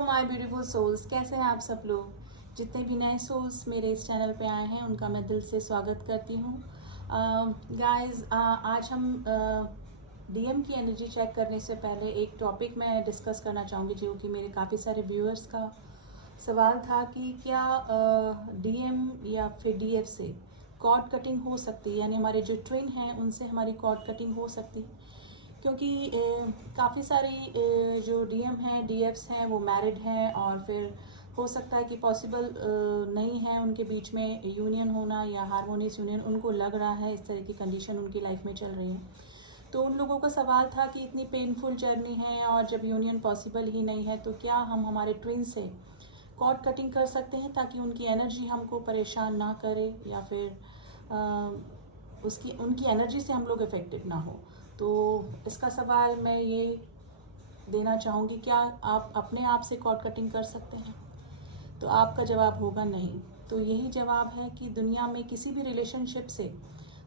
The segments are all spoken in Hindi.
माय ब्यूटीफुल सोल्स, कैसे हैं आप सब लोग। जितने भी नए सोल्स मेरे इस चैनल पे आए हैं उनका मैं दिल से स्वागत करती हूँ। गाइस, आज हम डीएम की एनर्जी चेक करने से पहले एक टॉपिक मैं डिस्कस करना चाहूँगी जो कि मेरे काफ़ी सारे व्यूअर्स का सवाल था कि क्या डीएम या फिर डीएफ से कॉर्ड कटिंग हो सकती है, यानी हमारे जो ट्विन हैं उनसे हमारी कॉर्ड कटिंग हो सकती है। क्योंकि काफ़ी सारी जो डीएम हैं डीएफ्स हैं वो मैरिड हैं और फिर हो सकता है कि पॉसिबल नहीं है उनके बीच में यूनियन होना या हारमोनियस यूनियन, उनको लग रहा है इस तरह की कंडीशन उनकी लाइफ में चल रही है। तो उन लोगों का सवाल था कि इतनी पेनफुल जर्नी है और जब यूनियन पॉसिबल ही नहीं है तो क्या हम हमारे ट्विन से कॉर्ड कटिंग कर सकते हैं ताकि उनकी एनर्जी हमको परेशान ना करे या फिर उसकी उनकी एनर्जी से हम लोग इफ़ेक्टेड ना हो। तो इसका सवाल मैं ये देना चाहूँगी, क्या आप अपने आप से कॉर्ड कटिंग कर सकते हैं? तो आपका जवाब होगा नहीं। तो यही जवाब है कि दुनिया में किसी भी रिलेशनशिप से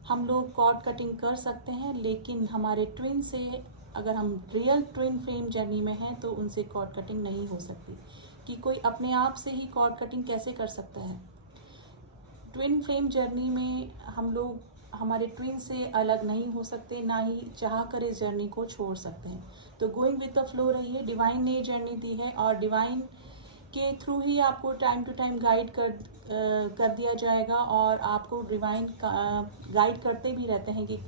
हम लोग कॉर्ड कटिंग कर सकते हैं, लेकिन हमारे ट्विन से, अगर हम रियल ट्विन फ्लेम जर्नी में हैं तो उनसे कॉर्ड कटिंग नहीं हो सकती। कि कोई अपने आप से ही कॉर्ड कटिंग कैसे कर सकता है? ट्विन फ्लेम जर्नी में हम लोग हमारे ट्विन से अलग नहीं हो सकते, ना ही चाह कर इस जर्नी को छोड़ सकते हैं। तो गोइंग विद द फ्लो रहिए। डिवाइन ने जर्नी दी है और डिवाइन के थ्रू ही आपको टाइम टू टाइम गाइड कर दिया जाएगा और आपको डिवाइन गाइड करते भी रहते हैं कि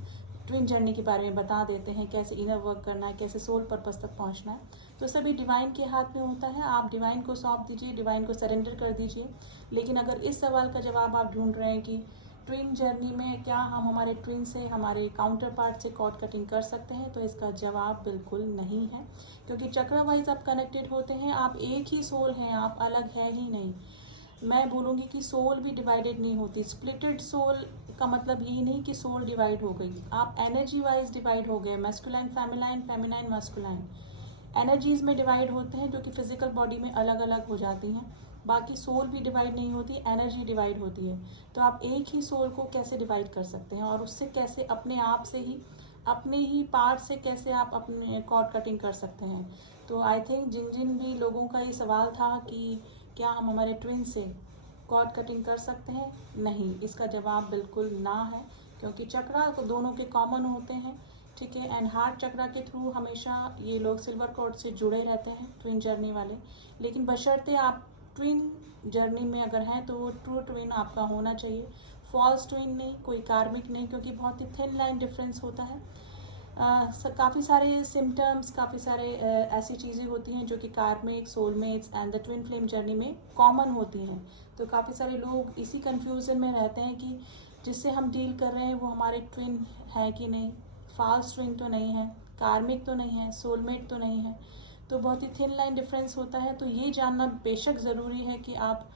ट्विन जर्नी के बारे में बता देते हैं, कैसे इनर वर्क करना है, कैसे सोल पर्पस तक पहुंचना है। तो सभी डिवाइन के हाथ में होता है। आप डिवाइन को सौंप दीजिए, डिवाइन को सरेंडर कर दीजिए। लेकिन अगर इस सवाल का जवाब आप ढूंढ रहे हैं कि ट्विन जर्नी में क्या हम हमारे ट्विन से, हमारे काउंटर पार्ट से कॉर्ड कटिंग कर सकते हैं, तो इसका जवाब बिल्कुल नहीं है। क्योंकि चक्र वाइज आप कनेक्टेड होते हैं, आप एक ही सोल हैं, आप अलग है ही नहीं। मैं बोलूँगी कि सोल भी डिवाइडेड नहीं होती। स्प्लिटेड सोल का मतलब ये नहीं कि सोल डिवाइड हो गई, आप एनर्जी वाइज डिवाइड हो गए। Masculine feminine, feminine masculine energies में डिवाइड होते हैं जो कि फिजिकल बॉडी में अलग अलग हो जाती हैं। बाकी सोल भी डिवाइड नहीं होती, एनर्जी डिवाइड होती है। तो आप एक ही सोल को कैसे डिवाइड कर सकते हैं और उससे कैसे अपने आप से ही, अपने ही पार्ट से कैसे आप अपने कॉर्ड कटिंग कर सकते हैं? तो आई थिंक जिन जिन भी लोगों का ये सवाल था कि क्या हम हमारे ट्विन से कॉर्ड कटिंग कर सकते हैं, नहीं, इसका जवाब बिल्कुल ना है। क्योंकि चक्रा तो दोनों के कॉमन होते हैं, ठीक है। एंड हार्ट चक्रा के थ्रू हमेशा ये लोग सिल्वर कॉर्ड से जुड़े रहते हैं ट्विन जर्नी वाले। लेकिन बशर्ते आप ट्विन जर्नी में अगर हैं तो वो ट्रू ट्विन आपका होना चाहिए, फॉल्स ट्विन नहीं, कोई कार्मिक नहीं, क्योंकि बहुत ही थिन लाइन डिफरेंस होता है। काफ़ी सारे सिम्टम्स, काफ़ी सारे ऐसी चीज़ें होती हैं जो कि कार्मिक, soulmates and the twin flame journey में कॉमन होती हैं। तो काफ़ी सारे लोग इसी कंफ्यूजन में रहते हैं कि जिससे हम डील कर रहे हैं वो हमारे ट्विन है कि नहीं, फॉल्स ट्विन तो नहीं है, कार्मिक तो नहीं है, सोलमेट तो नहीं है। तो बहुत ही थिन लाइन डिफरेंस होता है। तो ये जानना बेशक ज़रूरी है कि आप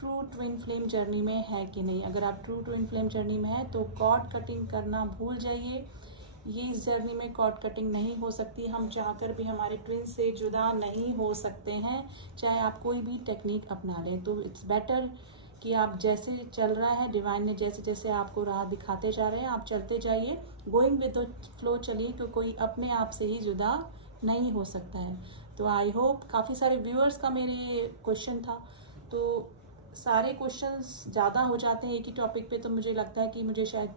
ट्रू ट्विन फ्लेम जर्नी में है कि नहीं। अगर आप ट्रू ट्विन फ्लेम जर्नी में है तो कॉर्ड कटिंग करना भूल जाइए। ये इस जर्नी में कॉर्ड कटिंग नहीं हो सकती। हम चाहकर भी हमारे ट्विन से जुदा नहीं हो सकते हैं, चाहे आप कोई भी टेक्निक अपना लें। तो इट्स बेटर कि आप जैसे चल रहा है, डिवाइन ने जैसे जैसे आपको राह दिखाते जा रहे हैं, आप चलते जाइए, गोइंग विद द फ्लो चलिए, क्योंकि कोई अपने आप से ही जुदा नहीं हो सकता है। तो आई होप, काफ़ी सारे व्यूअर्स का मेरे क्वेश्चन था, तो सारे क्वेश्चंस ज़्यादा हो जाते हैं एक ही टॉपिक पे, तो मुझे लगता है कि मुझे शायद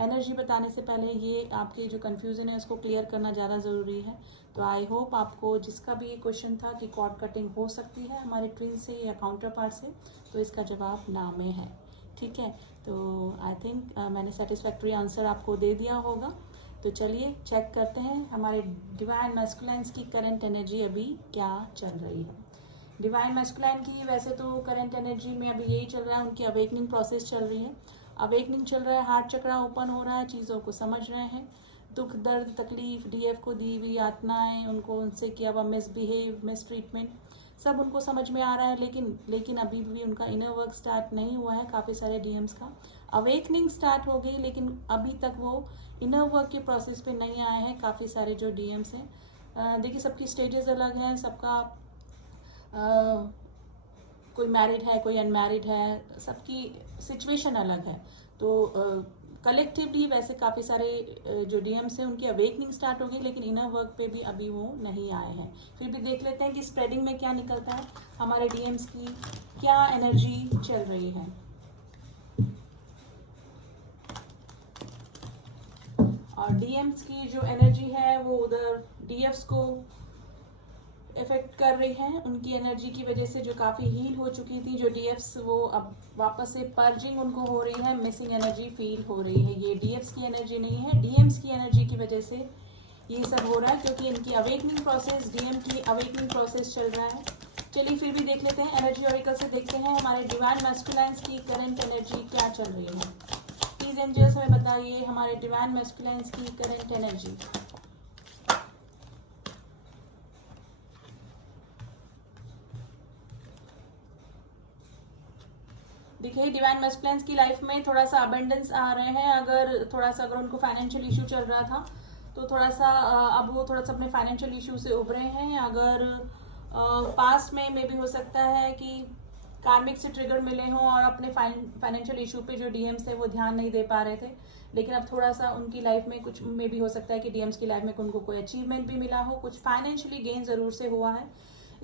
एनर्जी बताने से पहले ये आपके जो कन्फ्यूज़न है उसको क्लियर करना ज़्यादा ज़रूरी है। तो आई होप आपको जिसका भी ये क्वेश्चन था कि कॉर्ड कटिंग हो सकती है हमारे ट्विन से या काउंटर पार्ट से, तो इसका जवाब ना में है, ठीक है। तो आई थिंक मैंने सेटिस्फैक्ट्री आंसर आपको दे दिया होगा। तो चलिए चेक करते हैं हमारे डिवाइन मैस्कुलाइन्स की करंट एनर्जी अभी क्या चल रही है। डिवाइन मैस्कुलाइन की वैसे तो करंट एनर्जी में अभी यही चल रहा है, उनकी अवेकनिंग प्रोसेस चल रही है। अवेकनिंग चल रहा है, हार्ट चक्रा ओपन हो रहा है, चीज़ों को समझ रहे हैं, दुख दर्द तकलीफ, डीएफ को दी हुई यातनाएं, उनको उनसे किया हुआ मिसबिहेव, मिस ट्रीटमेंट, सब उनको समझ में आ रहा है। लेकिन अभी भी उनका इनर वर्क स्टार्ट नहीं हुआ है। काफ़ी सारे डीएम्स का अवेकनिंग स्टार्ट हो गई, लेकिन अभी तक वो इनर वर्क के प्रोसेस पे नहीं आए हैं काफ़ी सारे जो डीएम्स हैं। देखिए, सबकी स्टेजेस अलग हैं, सबका कोई मैरिड है, कोई अनमैरिड है, सबकी सिचुएशन अलग है। तो कलेक्टिवली वैसे काफ़ी सारे जो डीएम्स हैं उनकी अवेकनिंग स्टार्ट हो गई, लेकिन इनर वर्क पे भी अभी वो नहीं आए हैं। फिर भी देख लेते हैं कि स्प्रेडिंग में क्या निकलता है, हमारे डीएम्स की क्या एनर्जी चल रही है। और डीएम्स की जो एनर्जी है वो उधर डीएफ्स को इफेक्ट कर रही है। उनकी एनर्जी की वजह से जो काफ़ी हील हो चुकी थी जो डीएफ्स, वो अब वापस से पर्जिंग उनको हो रही है, मिसिंग एनर्जी फील हो रही है। ये डीएफ्स की एनर्जी नहीं है, डीएम्स की एनर्जी की वजह से ये सब हो रहा है, क्योंकि इनकी अवेकनिंग प्रोसेस, डीएम की अवेकनिंग प्रोसेस चल रहा है। चलिए फिर भी देख लेते हैं, एनर्जी ऑरिकल से देखते हैं हमारे डिवाइन मैस्कुलाइन्स की करंट एनर्जी क्या चल रही है। प्लीज एंजल्स हमें बताइए हमारे डिवाइन मैस्कुलाइन्स की करंट एनर्जी। देखिए डिवाइन मैस्कुलाइन्स की लाइफ में थोड़ा सा अबंडेंस आ रहे हैं। अगर उनको फाइनेंशियल इशू चल रहा था तो थोड़ा सा अब वो थोड़ा सा अपने फाइनेंशियल इशू से उभरे हैं। अगर पास्ट में मे भी हो सकता है कि कार्मिक से ट्रिगर मिले हों और अपने फाइनेंशियल इशू पे जो डीएम्स है वो ध्यान नहीं दे पा रहे थे, लेकिन अब थोड़ा सा उनकी लाइफ में कुछ मे भी हो सकता है कि डीएम्स की लाइफ में उनको कोई अचीवमेंट भी मिला हो, कुछ फाइनेंशियली गेन जरूर से हुआ है,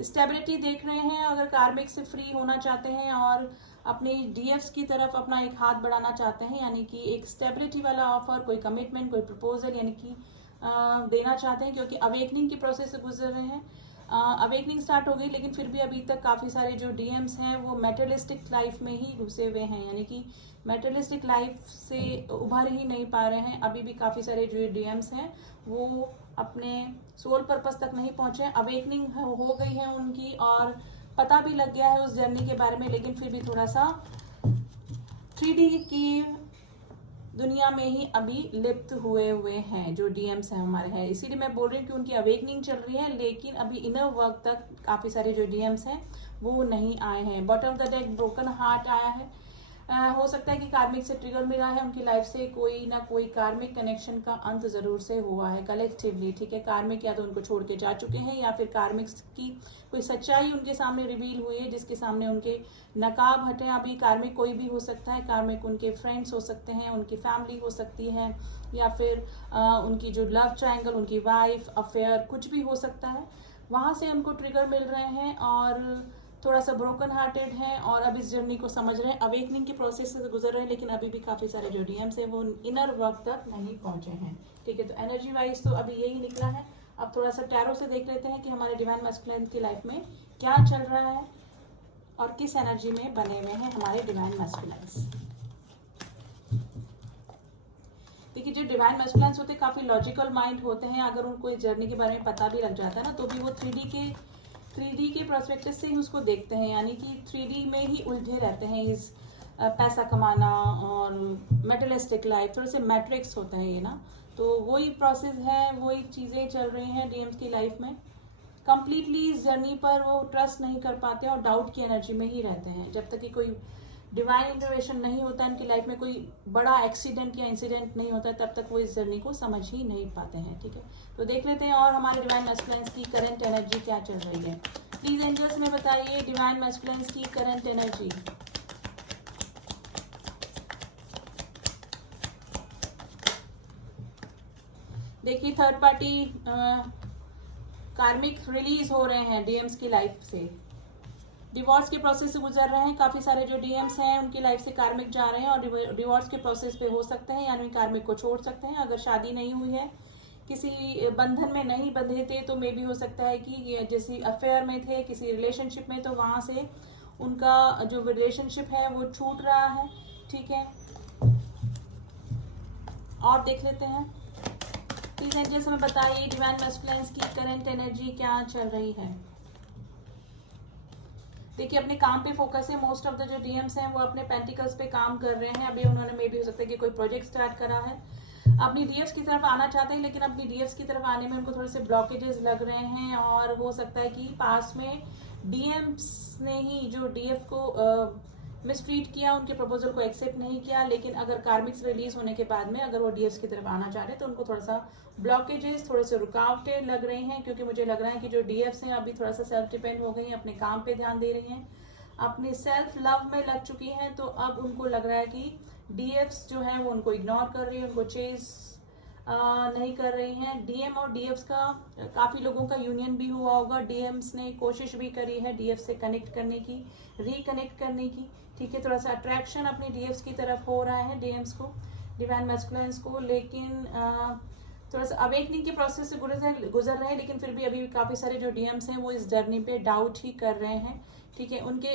स्टेबिलिटी देख रहे हैं। अगर कार्मिक से फ्री होना चाहते हैं और अपनी डीएफ्स की तरफ अपना एक हाथ बढ़ाना चाहते हैं, यानी कि एक स्टेबिलिटी वाला ऑफर, कोई कमिटमेंट, कोई प्रपोजल यानी कि देना चाहते हैं, क्योंकि अवेकनिंग की प्रोसेस से गुजर रहे हैं। अवेकनिंग स्टार्ट हो गई, लेकिन फिर भी अभी तक काफ़ी सारे जो डीएम्स हैं वो मेटेरियलिस्टिक लाइफ में ही घुसे हुए हैं, यानी कि मेटेरियलिस्टिक लाइफ से उभर ही नहीं पा रहे हैं। अभी भी काफ़ी सारे जो डीएम्स हैं वो अपने सोल पर्पस तक नहीं पहुंचे। अवेकनिंग हो गई है उनकी और पता भी लग गया है उस जर्नी के बारे में, लेकिन फिर भी थोड़ा सा 3D की दुनिया में ही अभी लिप्त हुए हैं जो डीएम्स हैं हमारे हैं। इसीलिए मैं बोल रही हूँ कि उनकी अवेकनिंग चल रही है, लेकिन अभी इनर वर्क तक काफ़ी सारे जो डीएम्स हैं वो नहीं आए हैं। Bottom of the deck broken heart आया है। हो सकता है कि कार्मिक से ट्रिगर मिला है, उनकी लाइफ से कोई ना कोई कार्मिक कनेक्शन का अंत जरूर से हुआ है कलेक्टिवली, ठीक है। कार्मिक या तो उनको छोड़ के जा चुके हैं या फिर कार्मिक की कोई सच्चाई उनके सामने रिवील हुई है जिसके सामने उनके नकाब हटे। अभी कार्मिक कोई भी हो सकता है, कार्मिक उनके फ्रेंड्स हो सकते हैं, उनकी फैमिली हो सकती है, या फिर उनकी जो लव ट्रायंगल, उनकी वाइफ, अफेयर, कुछ भी हो सकता है। वहाँ से उनको ट्रिगर मिल रहे हैं और थोड़ा सा ब्रोकन हार्टेड हैं और अब इस जर्नी को समझ रहे हैं, अवेकनिंग के प्रोसेस से गुजर रहे हैं, लेकिन अभी भी काफ़ी सारे जो डीएम्स हैं वो इनर वर्क तक नहीं पहुंचे हैं, ठीक है। तो एनर्जी वाइज तो अभी यही निकला है। अब थोड़ा सा टैरो से देख लेते हैं कि हमारे डिवाइन मैस्कुलिन की लाइफ में क्या चल रहा है और किस एनर्जी में बने हुए हैं हमारे डिवाइन मैस्कुलिन्स। देखिए जो डिवाइन मैस्कुलिन्स होते हैं काफ़ी लॉजिकल माइंड होते हैं। अगर उनको इस जर्नी के बारे में पता भी लग जाता है ना, तो भी वो 3D के प्रोस्पेक्टिव से ही उसको देखते हैं, यानी कि 3D में ही उलझे रहते हैं। इस पैसा कमाना और मेटलिस्टिक लाइफ, थोड़े से मैट्रिक्स होता है ये ना, तो वही प्रोसेस है, वही चीज़ें चल रही हैं डीएम्स की लाइफ में। कंप्लीटली इस जर्नी पर वो ट्रस्ट नहीं कर पाते और डाउट की एनर्जी में ही रहते हैं। जब तक कि कोई डिवाइन इंटरवेंशन नहीं होता इनकी लाइफ में, कोई बड़ा एक्सीडेंट या इंसिडेंट नहीं होता, तब तक वो इस जर्नी को समझ ही नहीं पाते हैं, ठीक है। तो देख लेते हैं और हमारे डिवाइन मैस्कुलिन्स की करंट एनर्जी क्या चल रही है। प्लीज एंजल्स में बताइए डिवाइन मैस्कुलिन्स की करंट एनर्जी। देखिए थर्ड पार्टी कार्मिक रिलीज हो रहे हैं डीएम्स की लाइफ से, डिवोर्स के प्रोसेस से गुजर रहे हैं। काफ़ी सारे जो डीएम्स हैं उनकी लाइफ से कार्मिक जा रहे हैं और डिवोर्स के प्रोसेस पे हो सकते हैं, यानी कार्मिक को छोड़ सकते हैं। अगर शादी नहीं हुई है, किसी बंधन में नहीं बंधे थे, तो मे भी हो सकता है कि ये जैसे अफेयर में थे, किसी रिलेशनशिप में, तो वहाँ से उनका जो रिलेशनशिप है वो छूट रहा है, ठीक है। और देख लेते हैं, प्लीज एंजल्स हमें बताइए डिवाइन मैस्कुलिन्स की करंट एनर्जी क्या चल रही है। देखिए अपने काम पे फोकस है। मोस्ट ऑफ द जो डीएम्स हैं वो अपने पेंटिकल्स पे काम कर रहे हैं। अभी उन्होंने मे भी हो सकता है कि कोई प्रोजेक्ट स्टार्ट करा है, अपनी डीएफ्स की तरफ आना चाहते हैं, लेकिन अपनी डीएफ्स की तरफ आने में उनको थोड़े से ब्लॉकेजेस लग रहे हैं और हो सकता है कि पास में डीएम्स ने ही जो डीएफ को मिसट्रीट किया, उनके प्रपोजल को एक्सेप्ट नहीं किया। लेकिन अगर कार्मिक्स रिलीज होने के बाद में अगर वो डीएफ्स की तरफ आना चाह रहे हैं तो उनको थोड़ा सा ब्लॉकेजेस, थोड़े से रुकावटें लग रही हैं, क्योंकि मुझे लग रहा है कि जो डीएफ्स हैं अभी थोड़ा सा सेल्फ डिपेंड हो गई हैं, अपने काम पे ध्यान दे रही हैं, अपने सेल्फ लव में लग चुकी हैं। तो अब उनको लग रहा है कि डीएफ्स जो है वो उनको इग्नोर कर रही है, उनको चेज नहीं कर रही हैं। डीएम और डीएफ्स का काफ़ी लोगों का यूनियन भी हुआ होगा। डीएम्स ने कोशिश भी करी है डीएफ से कनेक्ट करने की, रिकनेक्ट करने की, ठीक है। थोड़ा सा अट्रैक्शन अपने डीएफ्स की तरफ हो रहा है, डीएम्स को, डिवाइन मैस्कुलिन्स को, लेकिन थोड़ा सा अवेकनिंग के प्रोसेस से गुजर रहे हैं, लेकिन फिर भी अभी काफ़ी सारे जो डीएम्स हैं वो इस जर्नी पे डाउट ही कर रहे हैं, ठीक है। उनके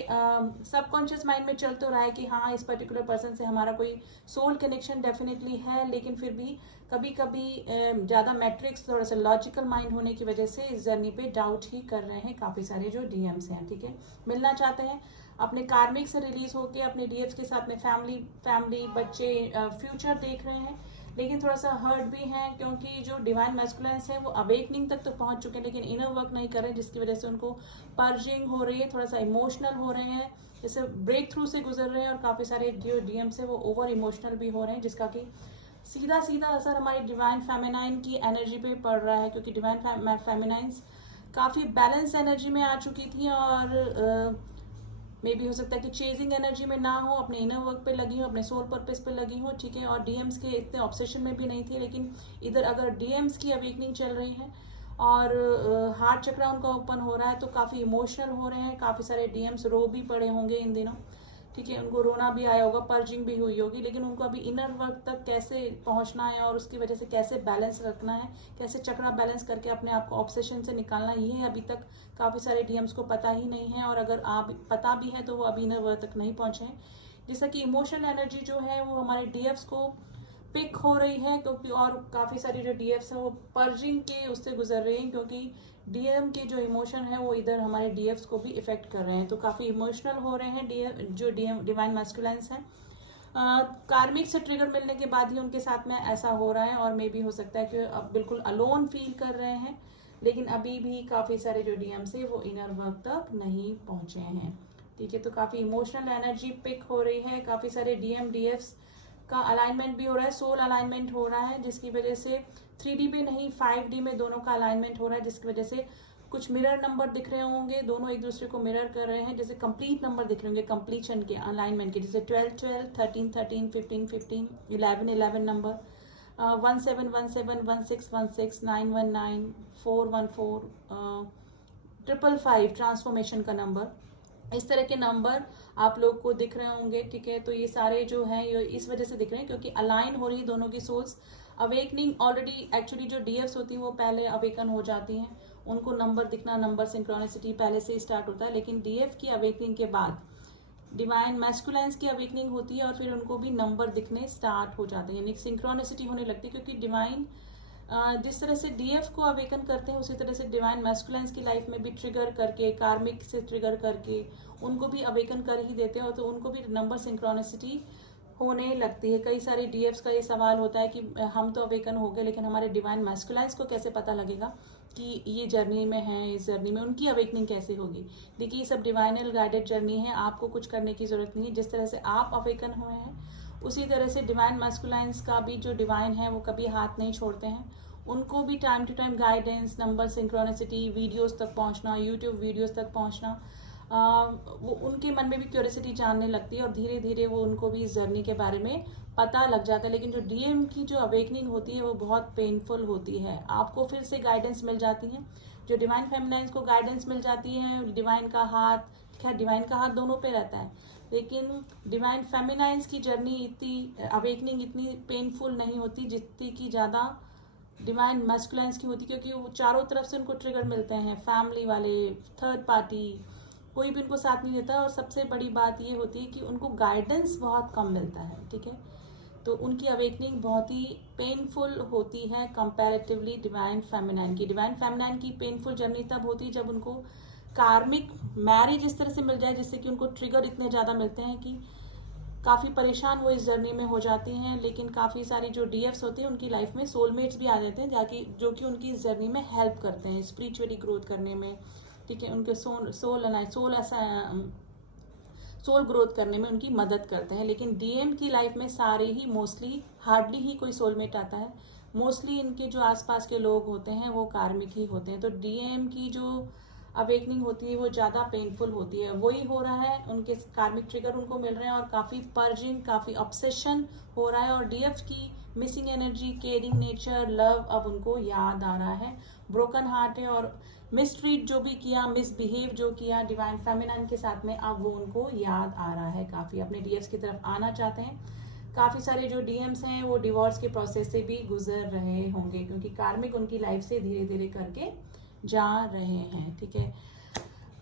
सबकॉन्शियस माइंड में चल तो रहा है कि हाँ इस पर्टिकुलर पर्सन से हमारा कोई सोल कनेक्शन डेफिनेटली है, लेकिन फिर भी कभी कभी ज़्यादा मैट्रिक्स, थोड़ा सा लॉजिकल माइंड होने की वजह से इस जर्नी पे डाउट ही कर रहे हैं काफ़ी सारे जो डीएम्स हैं, ठीक है। मिलना चाहते हैं, अपने कार्मिक से रिलीज होके अपने डीएफ्स के साथ में फैमिली बच्चे फ्यूचर देख रहे हैं, लेकिन थोड़ा सा हर्ट भी हैं क्योंकि जो डिवाइन मैस्कुलिन्स है वो अवेकनिंग तक तो पहुंच चुके हैं, लेकिन इनर वर्क नहीं कर रहे हैं, जिसकी वजह से उनको पर्जिंग हो रही है, थोड़ा सा इमोशनल हो रहे हैं, जैसे ब्रेक थ्रू से गुजर रहे हैं, और काफ़ी सारे जो डीएम्स है वो ओवर इमोशनल भी हो रहे हैं, जिसका कि सीधा असर हमारी डिवाइन फेमिनाइन की एनर्जी पे पड़ रहा है, क्योंकि डिवाइन फेमिनाइंस काफ़ी बैलेंस एनर्जी में आ चुकी थी और मे बी हो सकता है कि चेजिंग एनर्जी में ना हो, अपने इनर वर्क पे लगी हो, अपने सोल पर्पस पे लगी हो, ठीक है। और डीएम्स के इतने ऑब्सेशन में भी नहीं थी, लेकिन इधर अगर डीएम्स की अवेकनिंग चल रही है और हार्ट चक्र उनका ओपन हो रहा है तो काफ़ी इमोशनल हो रहे हैं, काफ़ी सारे डीएम्स रो भी पड़े होंगे इन दिनों, ठीक है। उनको रोना भी आया होगा, पर्जिंग भी हुई होगी, लेकिन उनको अभी इनर वर्क तक कैसे पहुंचना है और उसकी वजह से कैसे बैलेंस रखना है, कैसे चक्रा बैलेंस करके अपने आप को ऑब्सेशन से निकालना, ये अभी तक काफ़ी सारे डीएम्स को पता ही नहीं है, और अगर आप पता भी है तो वो अभी इनर वर्क तक नहीं पहुंचे हैं, जिससे कि इमोशनल एनर्जी जो है वो हमारे डीएफ्स को पिक हो रही है, क्योंकि और काफ़ी सारी जो डीएफ्स हैं वो पर्जिंग के उससे गुजर रही हैं, क्योंकि डीएम के जो इमोशन है वो इधर हमारे डीएफ्स को भी इफेक्ट कर रहे हैं, तो काफ़ी इमोशनल हो रहे हैं जो डिवाइन मैस्कुलिन्स हैं। कार्मिक से ट्रिगर मिलने के बाद ही उनके साथ में ऐसा हो रहा है, और मे भी हो सकता है कि अब बिल्कुल अलोन फील कर रहे हैं, लेकिन अभी भी काफ़ी सारे जो डीएम्स है वो इनर वर्क तक नहीं पहुंचे हैं, ठीक है। तो काफ़ी इमोशनल एनर्जी पिक हो रही है, काफ़ी सारे डीएफ्स का अलाइनमेंट भी हो रहा है, सोल अलाइनमेंट हो रहा है, जिसकी वजह से 3D पे नहीं 5D में दोनों का अलाइनमेंट हो रहा है, जिसकी वजह से कुछ मिरर नंबर दिख रहे होंगे, दोनों एक दूसरे को मिरर कर रहे हैं, जैसे कंप्लीट नंबर दिख रहे होंगे कंप्लीशन के अलाइनमेंट के, जैसे 12-12, 13-13, 15-15, 11-11 नंबर, 17-17, 16-16, 9-19, 4-1-4, 555 ट्रांसफॉर्मेशन का नंबर, इस तरह के नंबर आप लोग को दिख रहे होंगे, ठीक है। तो ये सारे जो हैं ये इस वजह से दिख रहे हैं क्योंकि अलाइन हो रही है दोनों की सोल्स। अवेकनिंग ऑलरेडी एक्चुअली जो डीएफ्स होती हैं वो पहले अवेकन हो जाती हैं, उनको नंबर दिखना, नंबर सिंक्रोनिसिटी पहले से ही स्टार्ट होता है, लेकिन डीएफ की अवेकनिंग के बाद डिवाइन मैस्कुलाइंस की अवेकनिंग होती है और फिर उनको भी नंबर दिखने स्टार्ट हो जाते हैं, यानी सिंक्रोनिसिटी होने लगती है, क्योंकि डिवाइन जिस तरह से डीएफ को अवेकन करते हैं उसी तरह से डिवाइन मैस्कुलाइंस की लाइफ में भी ट्रिगर करके, कार्मिक से ट्रिगर करके उनको भी अवेकन कर ही देते हैं, तो उनको भी नंबर सिंक्रोनिसिटी होने लगती है। कई सारे डीएफ्स का ये सवाल होता है कि हम तो अवेकन हो गए, लेकिन हमारे डिवाइन मैस्कुलाइंस को कैसे पता लगेगा कि ये जर्नी में है, इस जर्नी में उनकी अवेकनिंग कैसे होगी। देखिए ये सब डिवाइनल गाइडेड जर्नी है, आपको कुछ करने की जरूरत नहीं है। जिस तरह से आप अवेकन हुए हैं उसी तरह से डिवाइन मैस्कुलाइंस का भी जो डिवाइन है वो कभी हाथ नहीं छोड़ते हैं, उनको भी time to time guidance, number synchronicity, videos तक पहुंचना, यूट्यूब वीडियोस तक पहुंचना, वो उनके मन में भी क्यूरियोसिटी जानने लगती है और धीरे धीरे वो उनको भी इस जर्नी के बारे में पता लग जाता है। लेकिन जो डीएम की जो अवेकनिंग होती है वो बहुत पेनफुल होती है, आपको फिर से गाइडेंस मिल जाती है, जो डिवाइन फेमिनाइंस को गाइडेंस मिल जाती है, डिवाइन का हाथ, खैर डिवाइन का हाथ दोनों पे रहता है, लेकिन डिवाइन फेमिनाइंस की जर्नी इतनी अवेकनिंग इतनी पेनफुल नहीं होती जितनी की ज़्यादा डिवाइन मैस्कुलाइंस की होती, क्योंकि वो चारों तरफ से उनको ट्रिगर मिलते हैं, फैमिली वाले, थर्ड पार्टी, कोई भी उनको साथ नहीं देता, और सबसे बड़ी बात ये होती है कि उनको गाइडेंस बहुत कम मिलता है, ठीक है। तो उनकी अवेकनिंग बहुत ही पेनफुल होती है कंपैरेटिवली डिवाइन फेमिनाइन की। डिवाइन फेमिनाइन की पेनफुल जर्नी तब होती है जब उनको कार्मिक मैरिज इस तरह से मिल जाए जिससे कि उनको ट्रिगर इतने ज़्यादा मिलते हैं कि काफ़ी परेशान वो इस जर्नी में हो जाती हैं। लेकिन काफ़ी सारी जो डीएफ्स होती हैं उनकी लाइफ में सोलमेट्स भी आ जाते हैं जाकि जो कि उनकी इस जर्नी में हेल्प करते हैं स्पिरिचुअली ग्रोथ करने में, ठीक है, उनके सोल ग्रोथ करने में उनकी मदद करते हैं। लेकिन डीएम की लाइफ में सारे ही मोस्टली हार्डली ही कोई सोलमेट आता है, मोस्टली इनके जो आसपास के लोग होते हैं वो कार्मिक ही होते हैं। तो डीएम की जो अवेकनिंग होती है वो ज़्यादा पेनफुल होती है। वही हो रहा है, उनके कार्मिक ट्रिगर उनको मिल रहे हैं और काफ़ी पर्जिंग, काफ़ी ऑब्सेशन हो रहा है। और डीएफ की missing energy, caring nature, love अब उनको याद आ रहा है। ब्रोकन हार्ट है और मिसट्रीट जो भी किया, मिसबिहेव जो किया डिवाइन फेमिनाइन के साथ में, अब वो उनको याद आ रहा है। काफ़ी अपने डीएफ की तरफ आना चाहते हैं। काफ़ी सारे जो डीएम्स हैं वो डिवोर्स के प्रोसेस से भी गुजर रहे होंगे, क्योंकि कार्मिक उनकी लाइफ से धीरे धीरे करके जा रहे हैं। ठीक है,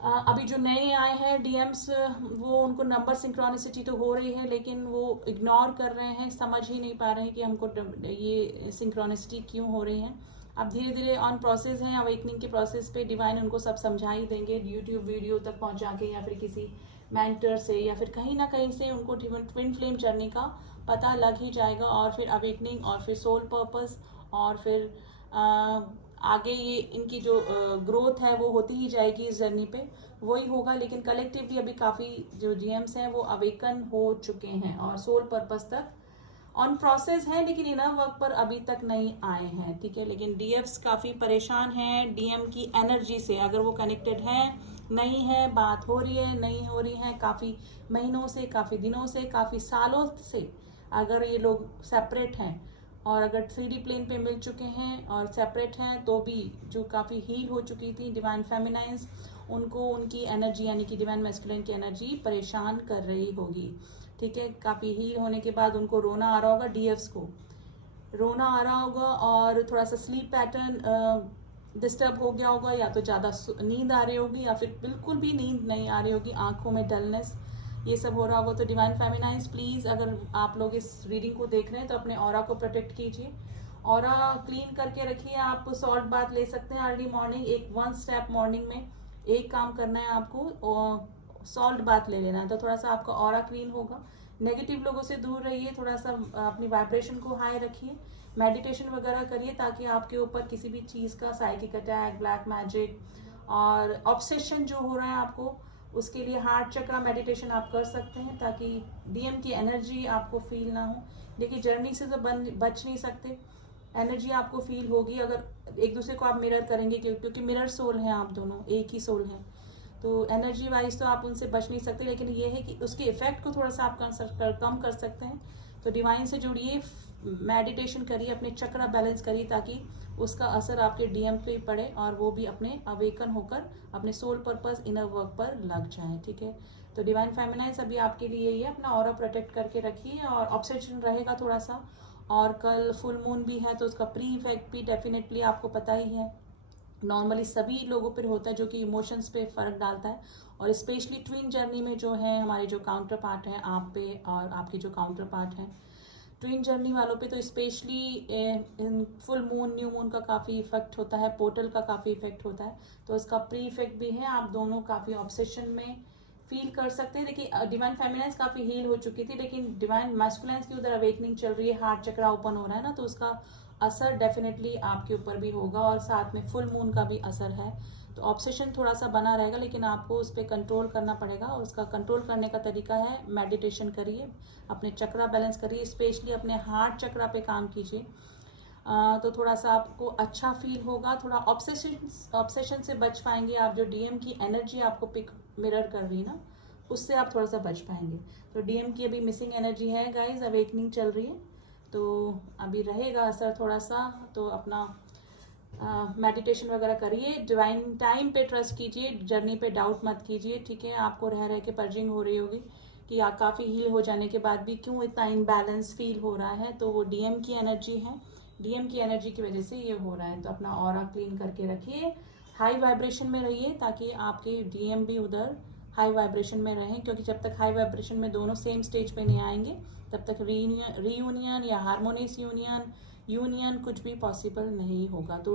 अभी जो नए आए हैं डीएम्स, वो उनको नंबर सिंक्रोनिसिटी तो हो रही है, लेकिन वो इग्नोर कर रहे हैं, समझ ही नहीं पा रहे हैं कि हमको ये सिंक्रोनिसिटी क्यों हो रही है। अब धीरे धीरे ऑन प्रोसेस हैं, अवेकनिंग के प्रोसेस पे डिवाइन उनको सब समझा ही देंगे, यूट्यूब वीडियो तक पहुंचा के या फिर किसी मेंटर से या फिर कहीं ना कहीं से उनको ट्विन फ्लेम जर्नी का पता लग ही जाएगा। और फिर अवेकनिंग और फिर सोल पर्पस और फिर आगे ये इनकी जो ग्रोथ है वो होती ही जाएगी इस जर्नी पे, वही होगा। लेकिन कलेक्टिवली अभी काफ़ी जो डीएम्स हैं वो अवेकन हो चुके हैं और सोल पर्पस तक ऑन प्रोसेस है, लेकिन इनर वर्क पर अभी तक नहीं आए हैं। ठीक है, लेकिन डीएफ्स काफ़ी परेशान हैं डीएम की एनर्जी से। अगर वो कनेक्टेड हैं, नहीं है, बात हो रही है, नहीं हो रही है, काफ़ी महीनों से, काफ़ी दिनों से, काफ़ी सालों से अगर ये लोग सेपरेट हैं और अगर 3D प्लेन पे मिल चुके हैं और सेपरेट हैं, तो भी जो काफ़ी हील हो चुकी थी डिवाइन फेमिनाइंस, उनको उनकी एनर्जी यानी कि डिवाइन मैस्कुलिन की एनर्जी परेशान कर रही होगी। ठीक है, काफ़ी हील होने के बाद उनको रोना आ रहा होगा, डीएफ्स को रोना आ रहा होगा और थोड़ा सा स्लीप पैटर्न डिस्टर्ब हो गया होगा, या तो ज़्यादा नींद आ रही होगी या फिर बिल्कुल भी नींद नहीं आ रही होगी, आंखों में डलनेस, ये सब हो रहा होगा। तो डिवाइन फेमिनाइंस प्लीज़, अगर आप लोग इस रीडिंग को देख रहे हैं तो अपने ऑरा को प्रोटेक्ट कीजिए, ऑरा क्लीन करके रखिए। आप सॉल्ट बाथ ले सकते हैं अर्ली मॉर्निंग, एक 1 स्टेप मॉर्निंग में एक काम करना है आपको, और सॉल्ट बाथ ले लेना है, तो थोड़ा सा आपका ऑरा क्लीन होगा। नेगेटिव लोगों से दूर रहिए, थोड़ा सा अपनी वाइब्रेशन को हाई रखिए, मेडिटेशन वगैरह करिए ताकि आपके ऊपर किसी भी चीज़ का साइकिक अटैक, ब्लैक मैजिक और ऑब्सेशन जो हो रहा है आपको, उसके लिए हार्ट चक्रा मेडिटेशन आप कर सकते हैं ताकि डीएम की एनर्जी आपको फील ना हो। देखिए, जर्नी से तो बच नहीं सकते, एनर्जी आपको फील होगी अगर एक दूसरे को आप मिरर करेंगे, क्योंकि मिरर सोल हैं आप दोनों, एक ही सोल है, तो एनर्जी वाइज तो आप उनसे बच नहीं सकते, लेकिन ये है कि उसके इफेक्ट को थोड़ा सा आप कम कर सकते हैं। तो डिवाइन से जुड़िए, मेडिटेशन करिए, अपने चक्रा बैलेंस करिए ताकि उसका असर आपके डीएम पे पड़े और वो भी अपने अवेकन होकर अपने सोल पर्पस, इनर वर्क पर लग जाए। ठीक है, तो डिवाइन फेमिनाइंस अभी आपके लिए ये अपना ऑरा प्रोटेक्ट करके रखिए, और ऑब्सेशन रहेगा थोड़ा सा, और कल फुल मून भी है तो उसका प्री इफेक्ट भी डेफिनेटली आपको पता ही है, नॉर्मली सभी लोगों पर होता है, जो कि इमोशंस पे फ़र्क डालता है। और स्पेशली ट्विन जर्नी में जो है हमारे जो काउंटर पार्ट हैं आप पे और आपके जो काउंटर पार्ट हैं ट्विन जर्नी वालों पे, तो specially full moon, new moon का काफ़ी इफेक्ट होता है, पोर्टल का काफ़ी इफेक्ट होता है, तो इसका प्री इफेक्ट भी है। आप दोनों काफ़ी ऑब्सेशन में फील कर सकते हैं। देखिए, डिवाइन फेमिनाइंस काफ़ी हील हो चुकी थी, लेकिन डिवाइन मैस्कुलाइंस की उधर अवेकनिंग चल रही है, हार्ट चक्रा ओपन हो रहा है ना, तो उसका असर डेफिनेटली आपके ऊपर भी होगा, और साथ में फुल मून का भी असर है। तो ऑब्सेशन थोड़ा सा बना रहेगा, लेकिन आपको उस पर कंट्रोल करना पड़ेगा, और उसका कंट्रोल करने का तरीका है मेडिटेशन करिए, अपने चक्रा बैलेंस करिए, स्पेशली अपने हार्ट चक्रा पे काम कीजिए, तो थोड़ा सा आपको अच्छा फील होगा, थोड़ा ऑब्सेशन से बच पाएंगे आप। जो डीएम की एनर्जी आपको पिक मिरर कर रही है ना, उससे आप थोड़ा सा बच पाएंगे। तो डीएम की अभी मिसिंग एनर्जी है गाइज, अवेकनिंग चल रही है, तो अभी रहेगा असर थोड़ा सा। तो अपना मेडिटेशन वगैरह करिए, डिवाइन टाइम पे ट्रस्ट कीजिए, जर्नी पे डाउट मत कीजिए। ठीक है, आपको रह रह के पर्जिंग हो रही होगी कि आप काफ़ी हील हो जाने के बाद भी क्यों इतना इनबैलेंस फील हो रहा है, तो वो डीएम की एनर्जी है, डीएम की एनर्जी की वजह से ये हो रहा है। तो अपना ऑरा क्लीन करके रखिए, हाई वाइब्रेशन में रहिए ताकि आपके डीएम भी उधर हाई वाइब्रेशन में रहें, क्योंकि जब तक हाई वाइब्रेशन में दोनों सेम स्टेज पे नहीं आएंगे तब तक रीयूनियन या हारमोनियस यूनियन कुछ भी पॉसिबल नहीं होगा। तो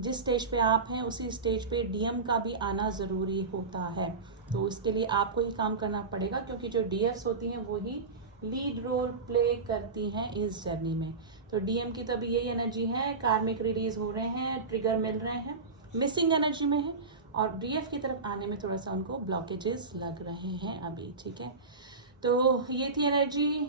जिस स्टेज पे आप हैं उसी स्टेज पे डीएम का भी आना ज़रूरी होता है, तो उसके लिए आपको ही काम करना पड़ेगा, क्योंकि जो डीएफ्स होती हैं वही लीड रोल प्ले करती हैं इस जर्नी में। तो डीएम की तो अभी यही एनर्जी है, कार्मिक रिलीज हो रहे हैं, ट्रिगर मिल रहे हैं, मिसिंग एनर्जी में है, और डीएफ की तरफ आने में थोड़ा सा उनको ब्लॉकेजेस लग रहे हैं अभी। ठीक है, तो ये थी एनर्जी,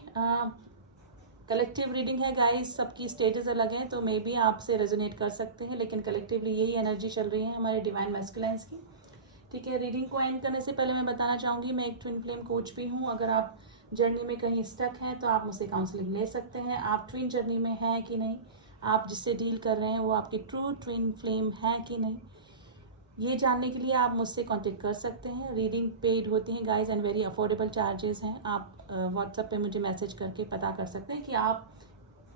कलेक्टिव रीडिंग है गाइस, सबकी स्टेजेस अलग हैं, तो मे बी आपसे रेजोनेट कर सकते हैं, लेकिन कलेक्टिवली यही एनर्जी चल रही है हमारे डिवाइन मैस्कुलाइंस की। ठीक है, रीडिंग को एंड करने से पहले मैं बताना चाहूँगी मैं एक ट्विन फ्लेम कोच भी हूँ। अगर आप जर्नी में कहीं स्टक हैं तो आप मुझसे काउंसलिंग ले सकते हैं। आप ट्विन जर्नी में हैं कि नहीं, आप जिससे डील कर रहे हैं वो आपकी ट्रू ट्विन फ्लेम है कि नहीं, ये जानने के लिए आप मुझसे कांटेक्ट कर सकते हैं। रीडिंग पेड होती हैं guys and very affordable charges हैं। आप व्हाट्सएप पे मुझे मैसेज करके पता कर सकते हैं कि आप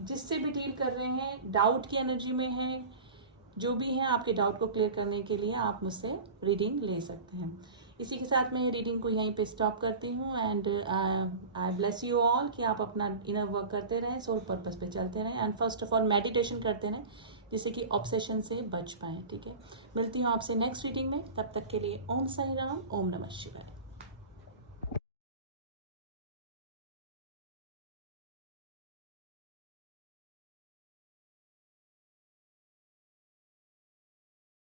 जिससे भी डील कर रहे हैं डाउट की एनर्जी में हैं, जो भी हैं आपके डाउट को क्लियर करने के लिए आप मुझसे रीडिंग ले सकते हैं। इसी के साथ मैं रीडिंग को यहीं पे स्टॉप करती हूँ and I bless you all कि आप अपना इनर वर्क करते रहें, सोल पर्पस पे चलते रहें and first of all meditation करते रहें जिससे कि ऑब्सेशन से बच पाएँ। ठीक है, मिलती हूँ आपसे नेक्स्ट रीडिंग में, तब तक के लिए ओम साई राम, ओम नमः शिवाय।